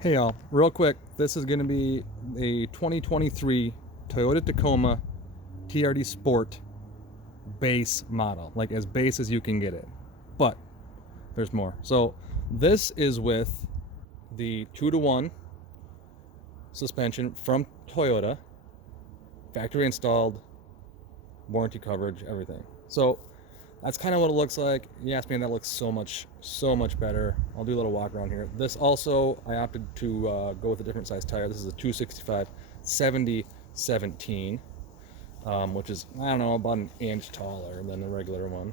Hey y'all, real quick, this is going to be a 2023 Toyota Tacoma TRD Sport base model, like as base as you can get it. But there's more. So this is with the 2-to-1 suspension from Toyota, factory installed, warranty coverage, everything. So that's kind of what it looks like. Yes, man, that looks so much better. I'll do a little walk around here. This also, I opted to go with a different size tire. This is a 265 70/17, which is, I don't know, about an inch taller than the regular one.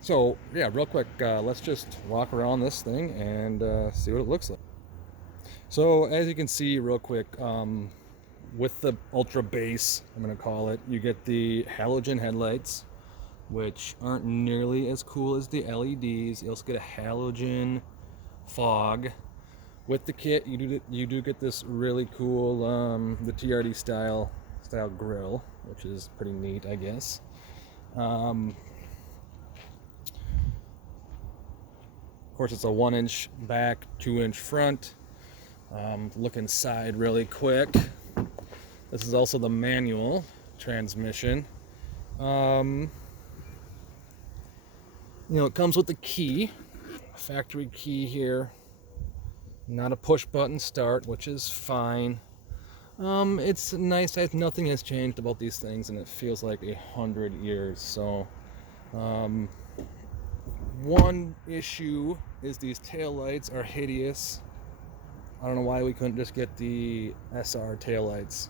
So yeah, real quick, let's just walk around this thing and see what it looks like. So as you can see real quick, with the ultra base, I'm going to call it, you get the halogen headlights, which aren't nearly as cool as the LEDs. You also get a halogen fog. With the kit, you do get this really cool, the TRD style grill, which is pretty neat, I guess. Of course, it's a 1-inch back, 2-inch front. Look inside really quick. This is also the manual transmission. It comes with the key, factory key here. Not a push button start, which is fine. It's nice that nothing has changed about these things, and it feels like 100 years. So, one issue is these taillights are hideous. I don't know why we couldn't just get the SR taillights.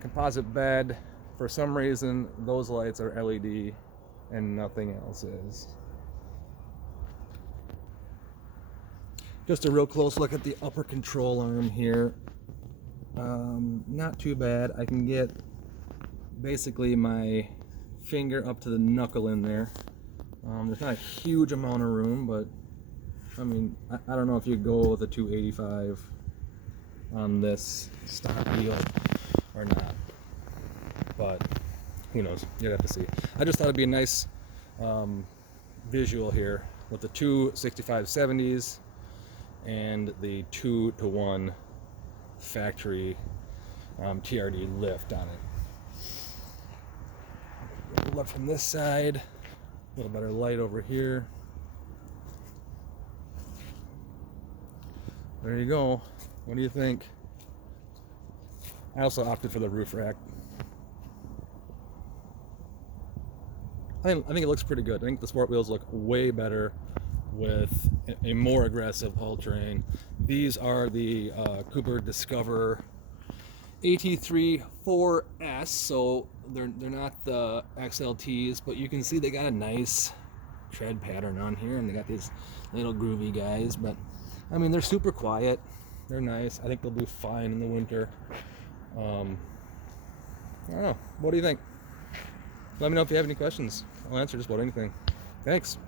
Composite bed, for some reason those lights are LED and nothing else is. Just a real close look at the upper control arm here. Not too bad. I can get basically my finger up to the knuckle in there. There's not a huge amount of room, but I mean, I don't know if you go with a 285 on this stock wheel or not, but who knows, you'd have to see. I just thought it'd be a nice visual here with the two 6570s and the 2-to-1 factory TRD lift on it. Look from this side, a little better light over here. There you go. What do you think? I also opted for the roof rack. I think it looks pretty good. I think the sport wheels look way better with a more aggressive all-terrain. These are the Cooper Discover AT3 4S, so they're not the XLTs, but you can see they got a nice tread pattern on here, and they got these little groovy guys. But I mean, they're super quiet. They're nice. I think they'll do fine in the winter. I don't know. What do you think? Let me know if you have any questions. I'll answer just about anything. Thanks.